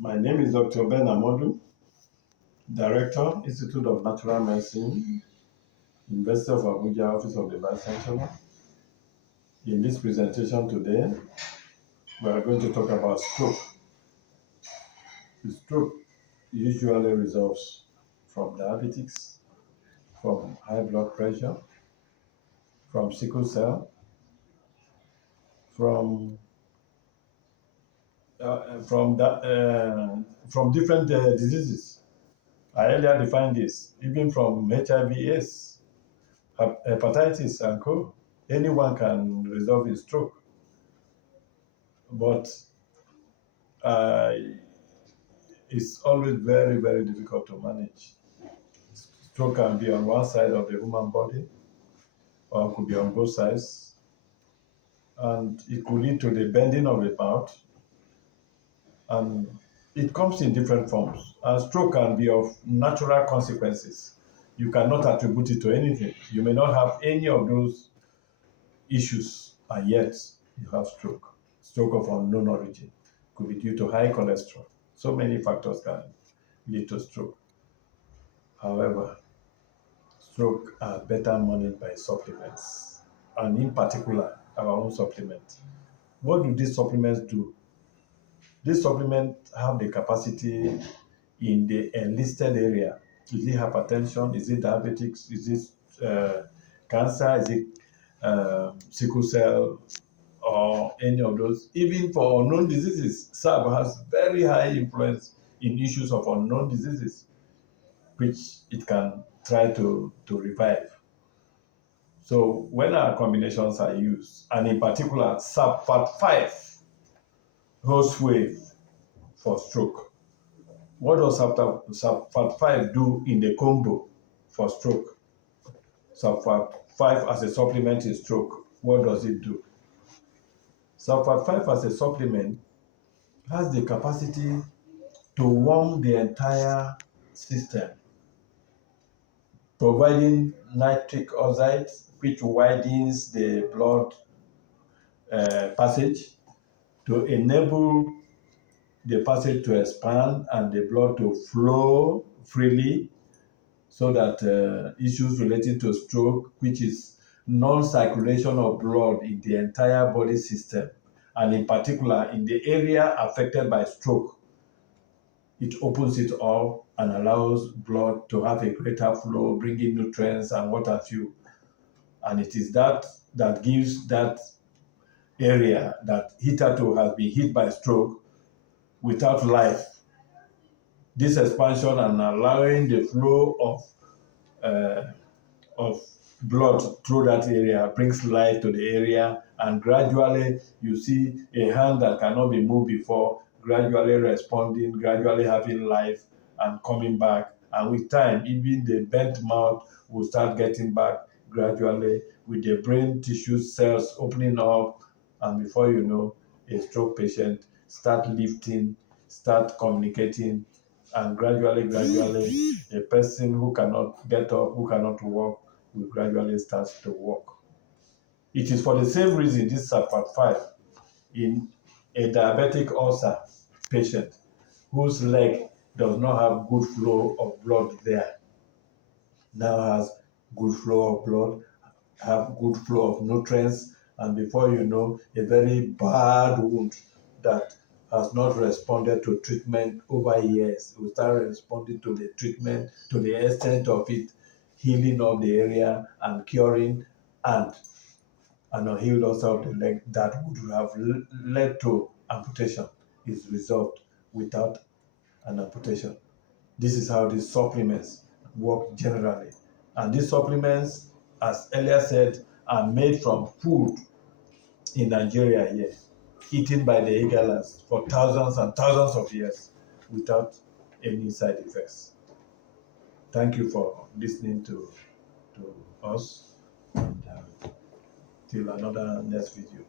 My name is Dr. Ben Amodu, Director, Institute of Natural Medicine, University of Abuja, Office of the Vice Chancellor. In this presentation today, we are going to talk about stroke. The stroke usually results from diabetes, from high blood pressure, from sickle cell, from different diseases. I earlier defined this, even from HIV/AIDS, hepatitis, and co. Anyone can result in stroke, but it's always very, very difficult to manage. Stroke can be on one side of the human body, or it could be on both sides, and it could lead to the bending of the mouth, and it comes in different forms. And stroke can be of natural consequences. You cannot attribute it to anything. You may not have any of those issues, and yet you have stroke. Stroke of unknown origin could be due to high cholesterol. So many factors can lead to stroke. However, stroke are better managed by supplements, and in particular, our own supplement. What do these supplements do? These supplements have the capacity in the enlisted area. Is it hypertension? Is it diabetics? Is it cancer? Is it sickle cell? Or any of those? Even for unknown diseases, SAB has very high influence in issues of unknown diseases, which it can try to revive. So when our combinations are used, and in particular, SAB-FAT5 holds sway for stroke. What does SAB-FAT5 do in the combo for stroke? SAB-FAT5 as a supplement in stroke, what does it do? SAB-FAT5 as a supplement has the capacity to warm the entire system, providing nitric oxide, which widens the blood passage to enable the passage to expand and the blood to flow freely, so that issues related to stroke, which is non-circulation of blood in the entire body system, and in particular in the area affected by stroke, it opens it up and allows blood to have a greater flow, bringing nutrients and what have you. And it is that gives that area that hitherto has been hit by stroke without life, this expansion and allowing the flow of blood through that area brings life to the area, and gradually you see a hand that cannot be moved before gradually responding, gradually having life and coming back. And with time, even the bent mouth will start getting back gradually, with the brain tissue cells opening up, and before you know, a stroke patient start lifting, start communicating, and gradually, a person who cannot get up, who cannot walk, will gradually start to walk. It is for the same reason this SAB-FAT5 in a diabetic ulcer patient whose leg does not have good flow of blood there, now has good flow of blood, have good flow of nutrients, and before you know, a very bad wound that has not responded to treatment over years will start responding to the treatment to the extent of it healing up the area and curing, and an unhealed ulcer of the leg that would have led to amputation is resolved without an amputation. This is how these supplements work generally. And these supplements, as earlier said, are made from food in Nigeria here, eaten by the Igalans for thousands and thousands of years without any side effects. Thank you for listening to us. And, till another next video.